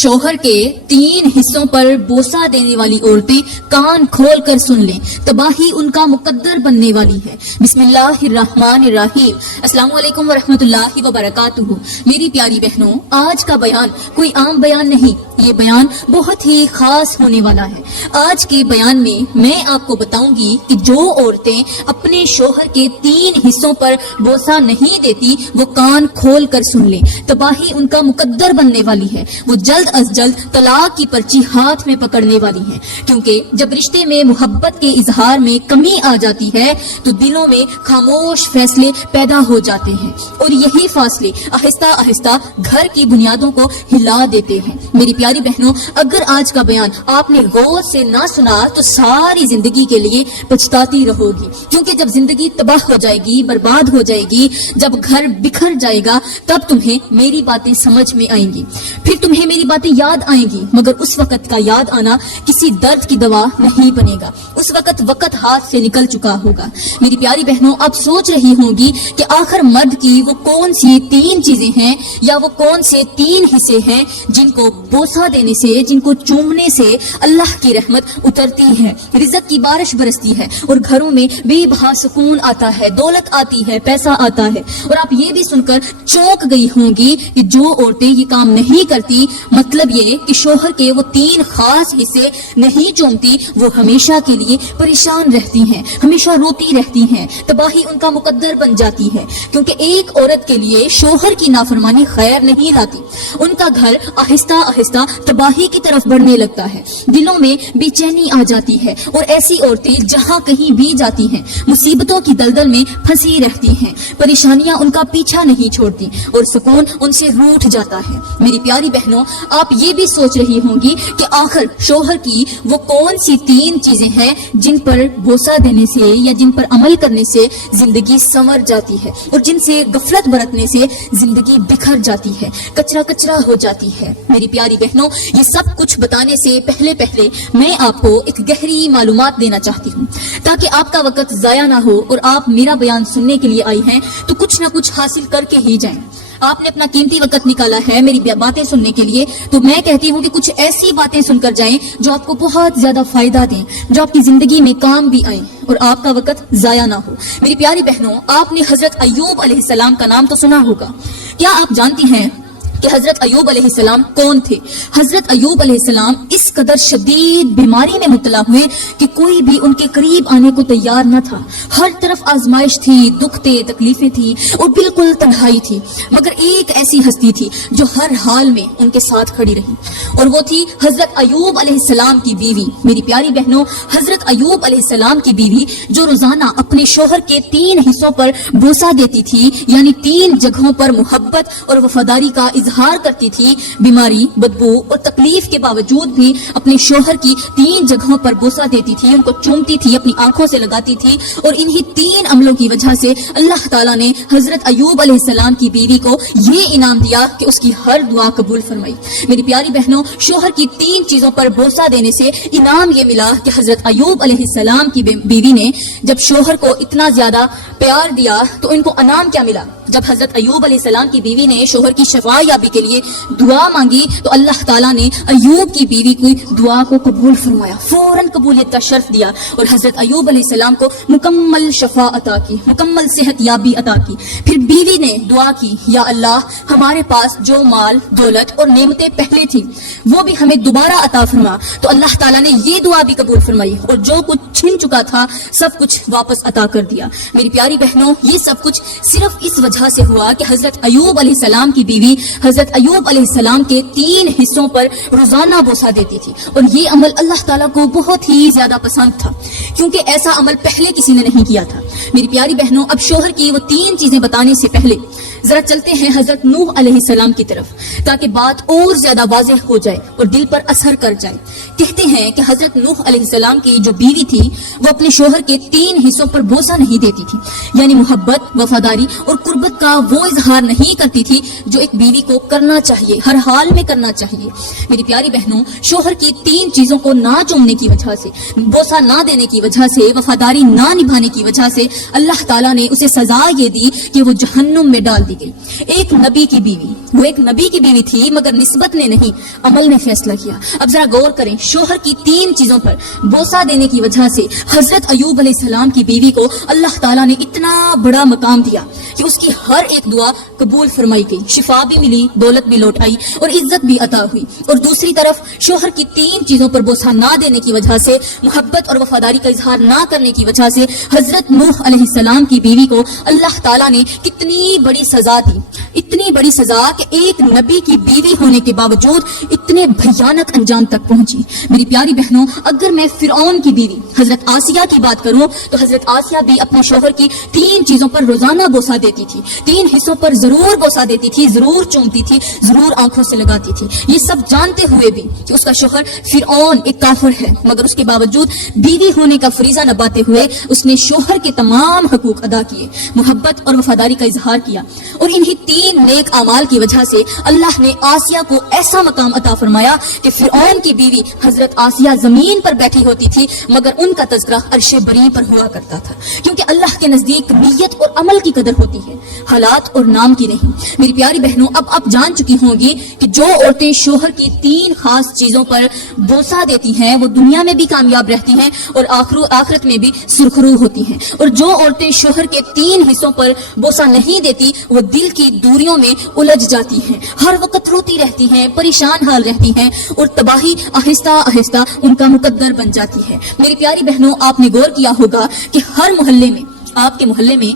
شوہر کے 3 حصوں پر بوسہ دینے والی عورتیں کان کھول کر سن لیں، تباہی ان کا مقدر بننے والی ہے۔ بسم اللہ الرحمن الرحیم۔ السلام علیکم ورحمۃ اللہ وبرکاتہ۔ میری پیاری بہنوں، آج کا بیان کوئی عام بیان نہیں، یہ بیان بہت ہی خاص ہونے والا ہے۔ آج کے بیان میں میں آپ کو بتاؤں گی کہ جو عورتیں اپنے شوہر کے 3 حصوں پر بوسہ نہیں دیتی وہ کان کھول کر سن لیں، تباہی ان کا مقدر بننے والی ہے۔ وہ جلد از جلد طلاق کی پرچی ہاتھ میں پکڑنے والی ہے، کیونکہ جب رشتے میں محبت کے اظہار میں کمی آ جاتی ہے تو دلوں میں خاموش فیصلے پیدا ہو جاتے ہیں، اور یہی فاصلے آہستہ آہستہ گھر کی بنیادوں کو ہلا دیتے ہیں۔ میری پیاری بہنوں، اگر آج کا بیان آپ نے غور سے نہ سنا تو ساری زندگی کے لیے پچھتاتی رہو گی، کیونکہ جب زندگی تباہ ہو جائے گی، برباد ہو جائے گی، جب گھر بکھر جائے گا، تب تمہیں میری باتیں سمجھ میں آئیں گی، پھر تمہیں میری باتیں یاد آئیں گی، مگر اس وقت کا یاد آنا کسی درد کی دوا نہیں بنے گا۔ اس وقت ہاتھ سے نکل چکا ہوگا۔ میری پیاری بہنوں، اب سوچ رہی ہوں گی کہ آخر مرد کی وہ کون سی 3 چیزیں ہیں یا وہ کون سے 3 حصے ہیں جن کو بوسہ دینے سے، جن کو چومنے سے اللہ کی رحمت اترتی ہے، رزق کی بارش برستی ہے، اور گھروں میں بے بہا سکون آتا ہے، دولت آتی ہے، پیسہ آتا ہے۔ اور آپ یہ بھی سن کر چونک گئی ہوں گی کہ جو عورتیں یہ کام نہیں کرتی، مطلب یہ کہ شوہر کے وہ 3 خاص حصے نہیں چومتی، وہ ہمیشہ کے لیے پریشان رہتی ہیں، ہمیشہ روتی رہتی ہیں، تباہی ان کا مقدر بن جاتی ہے، کیونکہ ایک عورت کے لیے شوہر کی نافرمانی خیر نہیں لاتی۔ ان کا گھر آہستہ آہستہ تباہی کی طرف بڑھنے لگتا ہے، دلوں میں بے چینی آ جاتی ہے، اور ایسی عورتیں جہاں کہیں بھی جاتی ہیں مصیبتوں کی دلدل میں پھنسی رہتی ہیں، پریشانیاں ان کا پیچھا نہیں چھوڑتی، اور سکون ان سے روٹھ جاتا ہے۔ میری پیاری بہنوں، آپ یہ بھی سوچ رہی ہوں گی کہ آخر شوہر کی وہ کون سی 3 چیزیں ہیں جن پر بوسہ دینے سے یا جن پر عمل کرنے سے زندگی سنور جاتی ہے، اور جن سے غفلت برتنے سے زندگی بکھر جاتی ہے، کچرا کچرا ہو جاتی ہے۔ میری پیاری بہنوں، یہ سب کچھ بتانے سے پہلے میں آپ کو ایک گہری معلومات دینا چاہتی ہوں، تاکہ آپ کا وقت ضائع نہ ہو اور آپ میرا بیان سننے کے لیے آئی ہیں تو کچھ نہ کچھ حاصل کر کے ہی جائیں۔ آپ نے اپنا قیمتی وقت نکالا ہے میری باتیں سننے کے لیے، تو میں کہتی ہوں کہ کچھ ایسی باتیں سن کر جائیں جو آپ کو بہت زیادہ فائدہ دیں، جو آپ کی زندگی میں کام بھی آئیں، اور آپ کا وقت ضائع نہ ہو۔ میری پیاری بہنوں، آپ نے حضرت ایوب علیہ السلام کا نام تو سنا ہوگا۔ کیا آپ جانتی ہیں کہ حضرت ایوب علیہ السلام کون تھے؟ حضرت ایوب علیہ السلام اس قدر شدید بیماری میں مبتلا ہوئے کہ کوئی بھی ان کے قریب آنے کو تیار نہ تھا۔ ہر طرف آزمائش تھی، دکھ تھے، تکلیفیں تھی، اور بالکل تنہائی تھی، مگر ایک ایسی ہستی تھی جو ہر حال میں ان کے ساتھ کھڑی رہی، اور وہ تھی حضرت ایوب علیہ السلام کی بیوی۔ میری پیاری بہنوں، حضرت ایوب علیہ السلام کی بیوی جو روزانہ اپنے شوہر کے 3 حصوں پر بوسہ دیتی تھی، یعنی 3 جگہوں پر محبت اور وفاداری کا اظہار کرتی تھی، بیماری، بدبو اور تکلیف کے باوجود بھی اپنے شوہر کی 3 جگہوں پر بوسہ دیتی تھی، ان کو چومتی تھی، اپنی آنکھوں سے لگاتی تھی، اور انہی 3 عملوں کی وجہ سے اللہ تعالیٰ نے حضرت ایوب علیہ السلام کی بیوی کو یہ انعام دیا کہ اس کی ہر دعا قبول فرمائی۔ میری پیاری بہنوں، شوہر کی 3 چیزوں پر بوسہ دینے سے انعام یہ ملا کہ حضرت ایوب علیہ السلام کی بیوی نے جب شوہر کو اتنا زیادہ پیار دیا تو ان کو انعام کیا ملا؟ جب حضرت ایوب علیہ السلام کی بیوی نے شوہر کی شفا یابی کے لیے دعا مانگی تو اللہ تعالیٰ نے ایوب کی بیوی کی دعا کو قبول فرمایا، فوراً قبولیت کا شرف دیا، اور حضرت ایوب علیہ السلام کو مکمل شفا عطا کی، مکمل صحت یابی عطا کی۔ پھر بیوی نے دعا کی، یا اللہ، ہمارے پاس جو مال، دولت اور نعمتیں پہلے تھی وہ بھی ہمیں دوبارہ عطا فرما۔ تو اللہ تعالیٰ نے یہ دعا بھی قبول فرمائی، اور جو کچھ چھن چکا تھا سب کچھ واپس عطا کر دیا۔ میری پیاری بہنوں، یہ سب کچھ صرف اس وجہ سے ہوا کہ حضرت ایوب علیہ السلام کی بیوی حضرت ایوب علیہ السلام کے 3 حصوں پر روزانہ بوسہ دیتی تھی، اور یہ عمل اللہ تعالیٰ کو بہت ہی زیادہ پسند تھا، کیونکہ ایسا عمل پہلے کسی نے نہیں کیا تھا۔ میری پیاری بہنوں، اب شوہر کی وہ 3 چیزیں بتانے سے پہلے ذرا چلتے ہیں حضرت نوح علیہ السلام کی طرف، تاکہ بات اور زیادہ واضح ہو جائے اور دل پر اثر کر جائے۔ کہتے ہیں کہ حضرت نوح علیہ السلام کی جو بیوی تھی وہ اپنے شوہر کے 3 حصوں پر بوسہ نہیں دیتی تھی، یعنی محبت، وفاداری اور قربت کا وہ اظہار نہیں کرتی تھی جو ایک بیوی کو کرنا چاہیے، ہر حال میں کرنا چاہیے۔ میری پیاری بہنوں، شوہر کی 3 چیزوں کو نہ چومنے کی وجہ سے، بوسہ نہ دینے کی وجہ سے، وفاداری نہ نبھانے کی وجہ سے اللہ تعالیٰ نے اسے سزا یہ دی کہ وہ جہنم میں ڈال دی گئی. ایک نبی کی بیوی، وہ ایک نبی کی بیوی تھی مگر نسبت نے نہیں عمل نے فیصلہ کیا. اب ذرا غور کریں، شوہر کی 3 چیزوں پر بوسہ دینے کی وجہ سے حضرت ایوب علیہ السلام کی بیوی کو اللہ تعالیٰ نے اتنا بڑا مقام دیا کہ اس کی ہر ایک دعا قبول فرمائی گئی، شفا بھی ملی، دولت بھی لوٹ آئی اور عزت بھی عطا ہوئی. اور دوسری طرف شوہر کی 3 چیزوں پر بوسہ نہ دینے کی وجہ سے، محبت اور وفاداری کا اظہار نہ کرنے کی وجہ سے حضرت نوح علیہ السلام کی بیوی کو اللہ تعالیٰ نے کتنی بڑی سزا دی، اتنی بڑی سزا کہ ایک نبی کی بیوی ہونے کے باوجود اتنے بھیانک انجام تک پہنچی. میری پیاری بہنوں، اگر میں فرعون کی بیوی حضرت آسیہ کی بات کروں تو حضرت آسیہ بھی اپنے شوہر کی 3 چیزوں پر روزانہ بوسہ دیتی تھی، 3 حصوں پر ضرور بوسہ دیتی تھی، ضرور چومتی تھی، ضرور آنکھوں سے لگاتی تھی. یہ سب جانتے ہوئے بھی کہ اس کا شوہر فرعون ایک کافر ہے، مگر اس کے باوجود بیوی ہونے کا فریضہ نبھاتے ہوئے اس نے شوہر کے تمام حقوق ادا کیے، محبت اور وفاداری کا اظہار کیا. اور انہی 3 نیک اعمال کی وجہ سے اللہ نے آسیہ کو ایسا مقام عطا فرمایا کہ فرعون کی بیوی حضرت آسیہ زمین پر بیٹھی ہوتی تھی مگر ان کا تذکرہ عرش بری پر ہوا کرتا تھا، کیونکہ اللہ کے نزدیک نیت اور عمل کی قدر ہوتی ہے، حالات اور نام کی نہیں. میری پیاری بہنوں، اب آپ جان چکی ہوں گی کہ جو عورتیں شوہر کی 3 خاص چیزوں پر بوسہ دیتی ہیں وہ دنیا میں بھی کامیاب رہتی ہیں اور آخرت میں بھی سرخرو ہوتی ہیں. اور جو عورتیں شوہر کے 3 حصوں پر بوسہ نہیں دیتی وہ دل کی دوریوں میں الجھ جاتی ہیں، ہر وقت روتی رہتی ہیں، پریشان حال رہتی ہیں اور تباہی آہستہ آہستہ ان کا مقدر بن جاتی ہے. میری پیاری بہنوں، آپ نے غور کیا ہوگا کہ ہر محلے میں، آپ کے محلے میں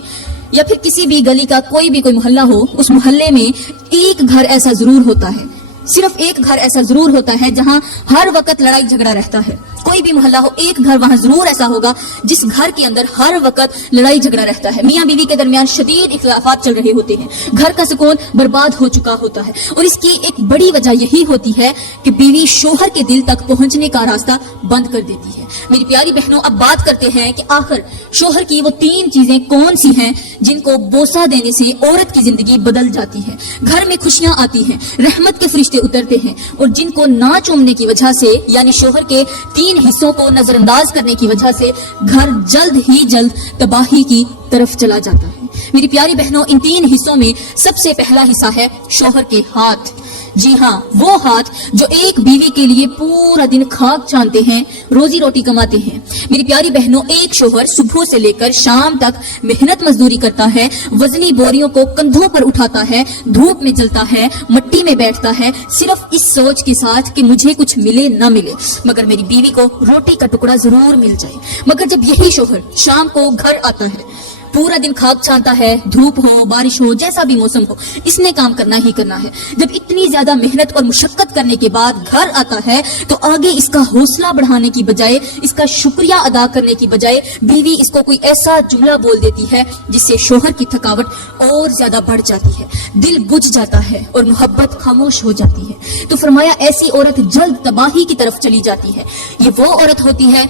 یا پھر کسی بھی گلی کا کوئی محلہ ہو، اس محلے میں ایک گھر ایسا ضرور ہوتا ہے، صرف ایک گھر ایسا ضرور ہوتا ہے جہاں ہر وقت لڑائی جھگڑا رہتا ہے. کوئی بھی محلہ ہو، ایک گھر وہاں ضرور ایسا ہوگا جس گھر کے اندر ہر وقت لڑائی جھگڑا رہتا ہے، میاں بیوی کے درمیان شدید اختلافات چل رہے ہوتے ہیں، گھر کا سکون برباد ہو چکا ہوتا ہے. اور اس کی ایک بڑی وجہ یہی ہوتی ہے کہ بیوی شوہر کے دل تک پہنچنے کا راستہ بند کر دیتی ہے. میری پیاری بہنوں، اب بات کرتے ہیں کہ آخر شوہر کی وہ 3 چیزیں کون سی ہیں جن کو بوسہ دینے سے عورت کی زندگی بدل جاتی ہے، گھر میں خوشیاں آتی ہیں، رحمت کے فرشتے اترتے ہیں، اور جن کو نہ چومنے کی وجہ سے، یعنی شوہر کے 3 حصوں کو نظر انداز کرنے کی وجہ سے گھر جلد ہی جلد تباہی کی طرف چلا جاتا ہے. میری پیاری بہنوں، ان 3 حصوں میں سب سے پہلا حصہ ہے شوہر کے ہاتھ. جی ہاں، وہ ہاتھ جو ایک بیوی کے لیے پورا دن کھاک چھانتے ہیں، روزی روٹی کماتے ہیں. میری پیاری بہنوں، ایک شوہر صبح سے لے کر شام تک محنت مزدوری کرتا ہے، وزنی بوریوں کو کندھوں پر اٹھاتا ہے، دھوپ میں جلتا ہے، مٹی میں بیٹھتا ہے، صرف اس سوچ کے ساتھ کہ مجھے کچھ ملے نہ ملے مگر میری بیوی کو روٹی کا ٹکڑا ضرور مل جائے. مگر جب یہی شوہر شام کو گھر آتا ہے، پورا دن کھاک چھانتا ہے، دھوپ ہو بارش ہو جیسا بھی موسم ہو، اس نے کام کرنا ہی کرنا ہے. جب اتنی زیادہ محنت اور مشقت کرنے کے بعد گھر آتا ہے تو آگے اس کا حوصلہ بڑھانے کی بجائے، اس کا شکریہ ادا کرنے کی بجائے بیوی اس کو کوئی ایسا جملہ بول دیتی ہے جس سے شوہر کی تھکاوٹ اور زیادہ بڑھ جاتی ہے، دل بجھ جاتا ہے اور محبت خاموش ہو جاتی ہے. تو فرمایا ایسی عورت جلد تباہی کی طرف چلی جاتی ہے. یہ وہ عورت ہوتی ہے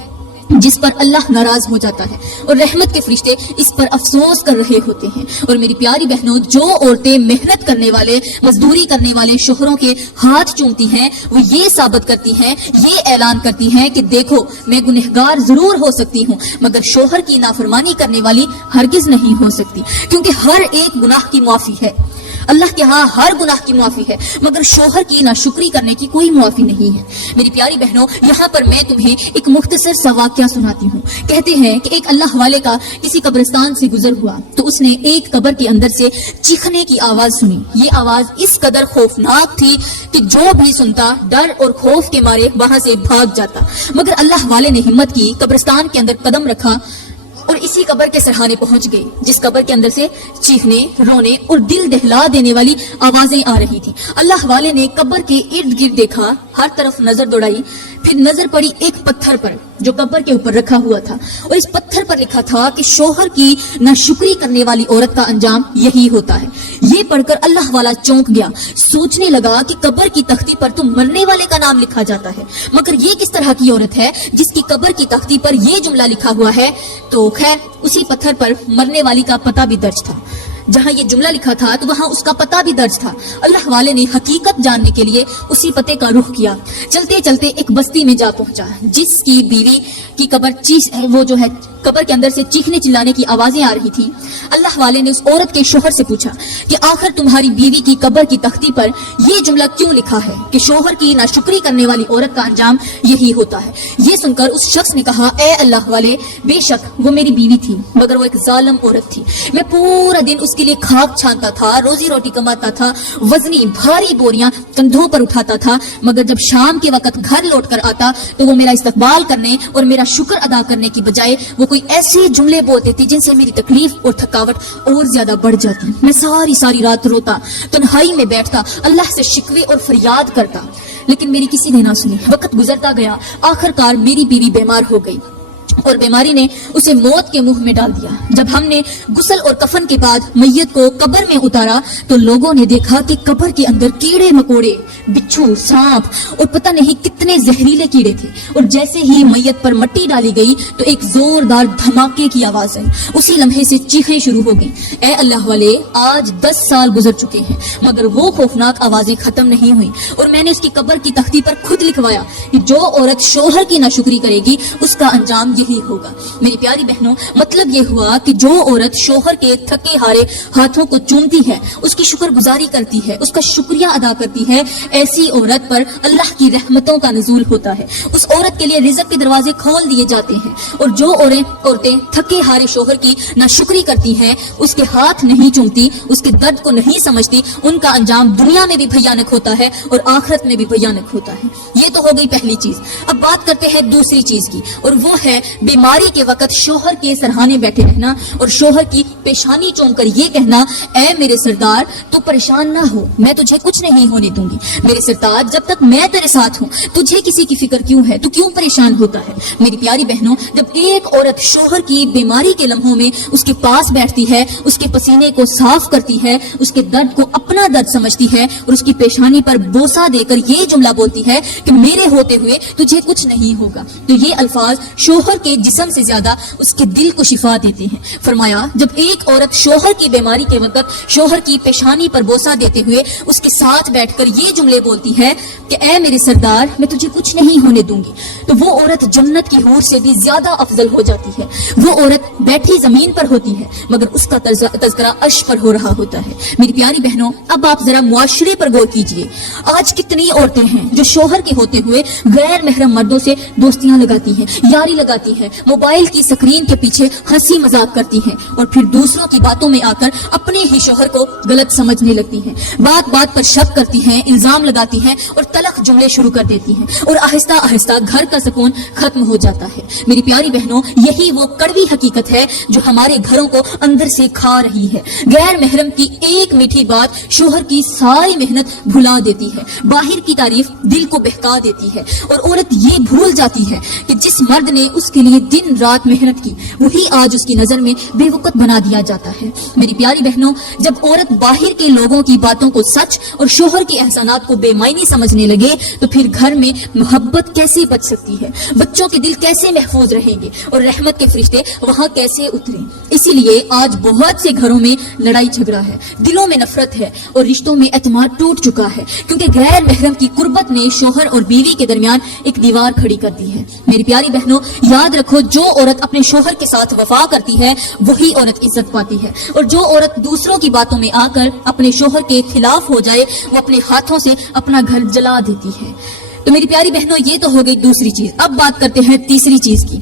جس پر اللہ ناراض ہو جاتا ہے اور رحمت کے فرشتے اس پر افسوس کر رہے ہوتے ہیں. اور میری پیاری بہنوں، جو عورتیں محنت کرنے والے، مزدوری کرنے والے شوہروں کے ہاتھ چومتی ہیں، وہ یہ ثابت کرتی ہیں، یہ اعلان کرتی ہیں کہ دیکھو، میں گنہگار ضرور ہو سکتی ہوں مگر شوہر کی نافرمانی کرنے والی ہرگز نہیں ہو سکتی، کیونکہ ہر ایک گناہ کی معافی ہے. اللہ کے ہاں ہر گناہ کی معافی ہے مگر شوہر کی ناشکری کرنے کی کوئی معافی نہیں ہے. میری پیاری بہنوں، یہاں پر میں تمہیں ایک مختصر سا واقعہ سناتی ہوں. کہتے ہیں کہ ایک اللہ والے کا کسی قبرستان سے گزر ہوا تو اس نے ایک قبر کے اندر سے چیخنے کی آواز سنی. یہ آواز اس قدر خوفناک تھی کہ جو بھی سنتا ڈر اور خوف کے مارے وہاں سے بھاگ جاتا. مگر اللہ والے نے ہمت کی، قبرستان کے اندر قدم رکھا اور اسی قبر کے سرحانے پہنچ گئی جس قبر کے اندر سے چیخنے، رونے اور دل دہلا دینے والی آوازیں آ رہی تھی. اللہ والے نے قبر کے ارد گرد دیکھا، ہر طرف نظر دوڑائی، پھر نظر پڑی ایک پتھر پر جو قبر کے اوپر رکھا ہوا تھا اور اس پتھر پر لکھا تھا کہ شوہر کی ناشکری کرنے والی عورت کا انجام یہی ہوتا ہے. یہ پڑھ کر اللہ والا چونک گیا، سوچنے لگا کہ قبر کی تختی پر تو مرنے والے کا نام لکھا جاتا ہے مگر یہ کس طرح کی عورت ہے جس کی قبر کی تختی پر یہ جملہ لکھا ہوا ہے. تو خیر اسی پتھر پر مرنے والی کا پتہ بھی درج تھا. جہاں یہ جملہ لکھا تھا تو وہاں اس کا پتہ بھی درج تھا۔ اللہ والے نے حقیقت جاننے کے لیے اسی پتے کا رخ کیا۔ چلتے چلتے ایک بستی میں جا پہنچا جس کی بیوی کی قبر کے اندر سے چیخنے چلانے کی آوازیں آ رہی تھی۔ اللہ والے نے اس عورت کے شوہر سے پوچھا کہ آخر تمہاری بیوی کی قبر کی تختی پر یہ جملہ کیوں لکھا ہے کہ شوہر کی ناشکری کرنے والی عورت کا انجام یہی ہوتا ہے۔ یہ سن کر اس شخص نے کہا، اے اللہ والے، بے شک وہ میری بیوی تھی مگر وہ ایک ظالم عورت تھی۔ میں پورا دن اس کے لیے کھاک چھانتا تھا، روزی روٹی کماتا تھا، وزنی بھاری بوریاں کندھوں پر اٹھاتا تھا، مگر جب شام کے وقت گھر لوٹ کر آتا تو وہ میرا استقبال کرنے اور میرا شکر ادا کرنے کی بجائے وہ کوئی ایسے جملے بولتے تھے جن سے میری تکلیف اور تھکاوٹ اور زیادہ بڑھ جاتی۔ میں ساری رات روتا، تنہائی میں بیٹھتا، اللہ سے شکوے اور فریاد کرتا، لیکن میری کسی نے نہ سنی۔ وقت گزرتا گیا، آخر کار میری بیوی بیمار ہو گئی اور بیماری نے اسے موت کے منہ میں ڈال دیا۔ جب ہم نے غسل اور کفن کے بعد میت کو قبر میں اتارا تو لوگوں نے دیکھا کہ قبر کے اندر کیڑے مکوڑے، بچھو، سانپ اور پتہ نہیں کتنے زہریلے کیڑے تھے، اور جیسے ہی میت پر مٹی ڈالی گئی تو ایک زوردار دھماکے کی آواز آئی۔ اسی لمحے سے چیخیں شروع ہو گئیں۔ اے اللہ والے، آج 10 سال گزر چکے ہیں مگر وہ خوفناک آوازیں ختم نہیں ہوئی، اور میں نے اس کی قبر کی تختی پر خود لکھوایا کہ جو عورت شوہر کی ناشکری کرے گی اس کا انجام یہی ہوگا۔ میری پیاری بہنوں، مطلب یہ ہوا کہ جو عورت شوہر کے تھکے ہارے ہاتھوں کو چومتی ہے، اس کی شکر گزاری کرتی ہے، اس کا شکریہ ادا کرتی ہے، ایسی عورت پر اللہ کی رحمتوں کا نزول ہوتا ہے۔ اس عورت کے لیے رزق کے دروازے کھول دیے جاتے ہیں، اور جو عورتیں تھکے ہارے شوہر کی ناشکری کرتی ہیں، اس کے ہاتھ نہیں چومتی، اس کے درد کو نہیں سمجھتی، ان کا انجام دنیا میں بھی بھیانک ہوتا ہے اور آخرت میں بھی بھیانک ہوتا ہے۔ یہ تو ہو گئی پہلی چیز۔ اب بات کرتے ہیں دوسری چیز کی، اور وہ ہے بیماری کے وقت شوہر کے سرہانے بیٹھے رہنا اور شوہر کی پیشانی چوم کر یہ کہنا، اے میرے سردار، تو پریشان نہ ہو، میں تجھے کچھ نہیں ہونے دوں گی۔ میرے سردار، جب تک میں تیرے ساتھ ہوں تجھے کسی کی فکر کیوں ہے؟ تو کیوں پریشان ہوتا ہے؟ میری پیاری بہنوں، جب ایک عورت شوہر کی بیماری کے لمحوں میں اس کے پاس بیٹھتی ہے، اس کے پسینے کو صاف کرتی ہے، اس کے درد کو اپنا درد سمجھتی ہے اور اس کی پیشانی پر بوسہ دے کر یہ جملہ بولتی ہے کہ میرے ہوتے ہوئے تجھے کچھ نہیں ہوگا، تو یہ الفاظ شوہر کے جسم سے زیادہ اس کے دل کو شفا دیتے ہیں۔ فرمایا، جب ایک عورت شوہر کی بیماری کے وقت شوہر کی پیشانی پر بوسہ دیتے ہوئے اس کے ساتھ بیٹھ کر یہ جملے بولتی ہے کہ اے میرے سردار، میں تجھے کچھ نہیں ہونے دوں گی، تو وہ عورت جنت کی حور سے بھی زیادہ افضل ہو جاتی ہے۔ وہ عورت بیٹھی زمین پر ہوتی ہے مگر اس کا تذکرہ عرش پر ہو رہا ہوتا ہے۔ میری پیاری بہنوں، اب آپ ذرا معاشرے پر غور کیجئے۔ آج کتنی عورتیں ہیں جو شوہر کے ہوتے ہوئے غیر محرم مردوں سے دوستیاں لگاتی ہیں، یاری لگاتی ہیں، موبائل کی سکرین کے پیچھے ہنسی مذاق کرتی ہیں، اور پھر دوسروں کی باتوں میں آ کر اپنے ہی شوہر کو غلط سمجھنے لگتی ہیں، بات بات پر شک کرتی ہیں، الزام لگاتی ہیں اور تلخ جملے شروع کر دیتی ہیں، اور آہستہ آہستہ گھر کا سکون ختم ہو جاتا ہے۔ میری پیاری بہنوں، یہی وہ کڑوی حقیقت ہے جو ہمارے گھروں کو اندر سے کھا رہی ہے۔ غیر محرم کی ایک میٹھی بات شوہر کی ساری محنت بھلا دیتی ہے، باہر کی تعریف دل کو بہکا دیتی ہے، اور عورت یہ بھول جاتی ہے کہ جس مرد نے اس کے لیے دن رات محنت کی وہی آج اس کی نظر میں بے وقت بنا دیا جاتا ہے۔ میری پیاری بہنوں، جب عورت باہر کے لوگوں کی باتوں کو سچ اور شوہر کے احسانات کو بے معنی سمجھنے لگے تو پھر گھر میں محبت کیسے بچ سکتی ہے، بچوں کے دل کیسے محفوظ رہیں گے اور رحمت کے فرشتے وہاں کیسے اتریں؟ اسی لیے آج بہت سے گھروں میں لڑائی جھگڑا ہے، دلوں میں نفرت ہے اور رشتوں میں اعتماد ٹوٹ چکا ہے، کیونکہ غیر محرم کی قربت نے شوہر اور بیوی کے درمیان ایک دیوار کھڑی کر دی ہے۔ میری پیاری بہنوں، یاد رکھو، جو عورت اپنے شوہر کے ساتھ وفا کرتی ہے وہی عورت عزت پاتی ہے، اور جو عورت دوسروں کی باتوں میں آ کر اپنے شوہر کے خلاف ہو جائے وہ اپنے ہاتھوں سے اپنا گھر جلا دیتی ہے۔ تو میری پیاری بہنوں، یہ تو ہو گئی دوسری چیز۔ اب بات کرتے ہیں تیسری چیز کی،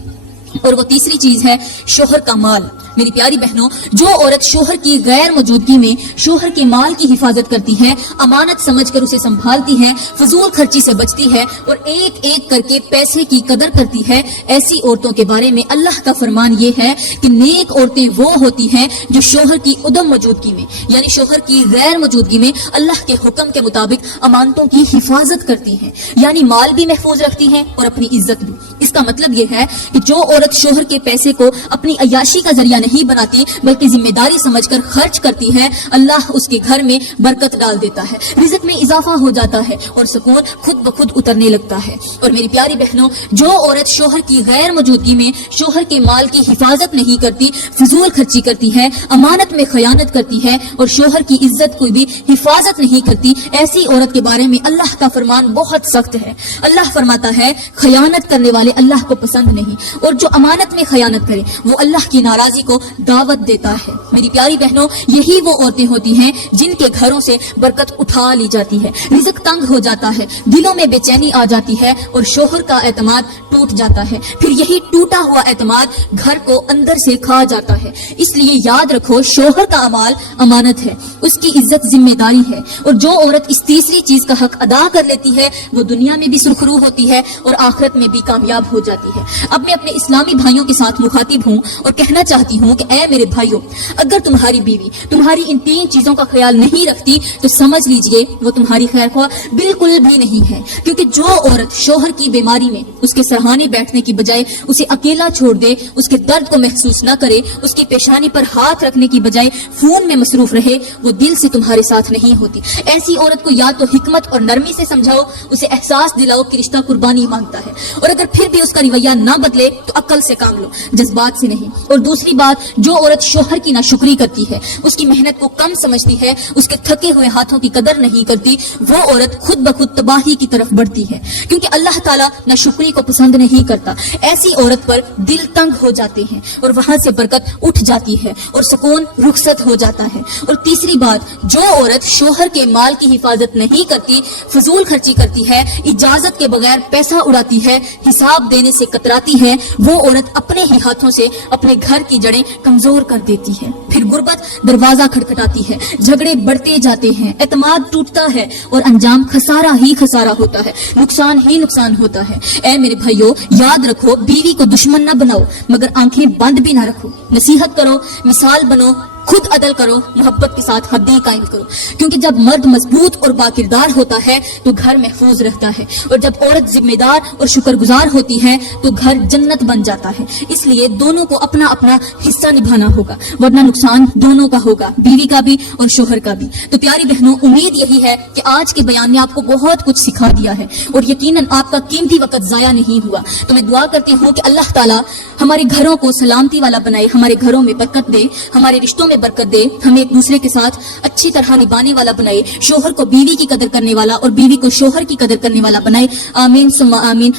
اور وہ تیسری چیز ہے شوہر کا مال۔ میری پیاری بہنوں، جو عورت شوہر کی غیر موجودگی میں شوہر کے مال کی حفاظت کرتی ہے، امانت سمجھ کر اسے سنبھالتی ہے، فضول خرچی سے بچتی ہے اور ایک ایک کر کے پیسے کی قدر کرتی ہے، ایسی عورتوں کے بارے میں اللہ کا فرمان یہ ہے کہ نیک عورتیں وہ ہوتی ہیں جو شوہر کی عدم موجودگی میں، یعنی شوہر کی غیر موجودگی میں اللہ کے حکم کے مطابق امانتوں کی حفاظت کرتی ہیں، یعنی مال بھی محفوظ رکھتی ہیں اور اپنی عزت بھی۔ اس کا مطلب یہ ہے کہ جو عورت شوہر کے پیسے کو اپنی عیاشی کا ذریعہ نہیں بناتی بلکہ ذمہ داری سمجھ کر خرچ کرتی ہے، اللہ اس کے گھر میں برکت ڈال دیتا ہے، رزق میں اضافہ ہو جاتا ہے اور سکون خود بخود اترنے لگتا ہے۔ اور میری پیاری بہنوں، جو عورت شوہر کی غیر موجودگی میں شوہر کے مال کی حفاظت نہیں کرتی، فضول خرچی کرتی ہے، امانت میں خیانت کرتی ہے اور شوہر کی عزت کو بھی حفاظت نہیں کرتی، ایسی عورت کے بارے میں اللہ کا فرمان بہت سخت ہے۔ اللہ فرماتا ہے خیانت کرنے والے اللہ کو پسند نہیں، اور جو امانت میں خیانت کرے وہ اللہ کی ناراضی کو دعوت دیتا ہے۔ میری پیاری بہنوں، یہی وہ عورتیں ہوتی ہیں جن کے گھروں سے برکت اٹھا لی جاتی ہے، رزق تنگ ہو جاتا ہے، دلوں میں بے چینی آ جاتی ہے اور شوہر کا اعتماد ٹوٹ جاتا ہے، پھر یہی ٹوٹا ہوا اعتماد گھر کو اندر سے کھا جاتا ہے۔ اس لیے یاد رکھو، شوہر کا مال امانت ہے، اس کی عزت ذمہ داری ہے، اور جو عورت اس تیسری چیز کا حق ادا کر لیتی ہے وہ دنیا میں بھی سرخرو ہوتی ہے اور آخرت میں بھی کامیاب ہو جاتی ہے۔ اب میں اپنے اسلامی بھائیوں کے ساتھ مخاطب ہوں اور کہنا چاہتی ہوں کہ اے میرے بھائیوں، اگر تمہاری بیوی تمہاری ان 3 چیزوں کا خیال نہیں رکھتی تو سمجھ لیجئے وہ تمہاری خیر خواہ بالکل بھی نہیں ہے، کیونکہ جو عورت شوہر کی بیماری میں اس کے سرہانے بیٹھنے کی بجائے اسے اکیلا چھوڑ دے، اس کے درد کو محسوس نہ کرے، اس کی پیشانی پر ہاتھ رکھنے کی بجائے فون میں مصروف رہے، وہ دل سے تمہارے ساتھ نہیں ہوتی۔ ایسی عورت کو یا تو حکمت اور نرمی سے سمجھاؤ، اسے احساس دلاؤ کہ رشتہ قربانی مانگتا ہے، اور اگر پھر بھی اس کا رویہ نہ بدلے تو عقل سے کام لو، جذبات سے نہیں۔ اور دوسری بات، جو عورت شوہر کی ناشکری کرتی ہے، اس کی محنت کو کم سمجھتی ہے، اس کے تھکے ہوئے ہاتھوں کی قدر نہیں کرتی، وہ عورت خود بخود تباہی کی طرف بڑھتی ہے، کیونکہ اللہ تعالیٰ ناشکری کو پسند نہیں کرتا۔ ایسی عورت پر دل تنگ ہو جاتے ہیں اور وہاں سے برکت اٹھ جاتی ہے اور سکون رخصت ہو جاتا ہے۔ اور تیسری بات، جو عورت شوہر کے مال کی حفاظت نہیں کرتی، فضول خرچی کرتی ہے، اجازت کے بغیر پیسہ اڑاتی ہے، حساب دینے سے کتراتی ہے، وہ عورت اپنے ہی ہاتھوں سے اپنے گھر کی جڑیں کمزور کر دیتی ہے، پھر غربت دروازہ کھٹکھٹاتی ہے، جھگڑے بڑھتے جاتے ہیں، اعتماد ٹوٹتا ہے اور انجام خسارہ ہی خسارہ ہوتا ہے، نقصان ہی نقصان ہوتا ہے۔ اے میرے بھائیو، یاد رکھو، بیوی کو دشمن نہ بناؤ مگر آنکھیں بند بھی نہ رکھو، نصیحت کرو، مثال بنو، خود عدل کرو، محبت کے ساتھ حدیں قائم کرو، کیونکہ جب مرد مضبوط اور باکردار ہوتا ہے تو گھر محفوظ رہتا ہے، اور جب عورت ذمہ دار اور شکر گزار ہوتی ہے تو گھر جنت بن جاتا ہے۔ اس لیے دونوں کو اپنا اپنا حصہ نبھانا ہوگا، ورنہ نقصان دونوں کا ہوگا، بیوی کا بھی اور شوہر کا بھی۔ تو پیاری بہنوں، امید یہی ہے کہ آج کے بیان نے آپ کو بہت کچھ سکھا دیا ہے اور یقیناً آپ کا قیمتی وقت ضائع نہیں ہوا۔ تو میں دعا کرتی ہوں کہ اللہ تعالیٰ ہمارے گھروں کو سلامتی والا بنائے، ہمارے گھروں میں برکت دے، ہمارے رشتوں میں برکت دے، ہمیں ایک دوسرے کے ساتھ اچھی طرح نبھانے والا بنائے، شوہر کو بیوی کی قدر کرنے والا اور بیوی کو شوہر کی قدر کرنے والا بنائے۔ آمین ثم آمین۔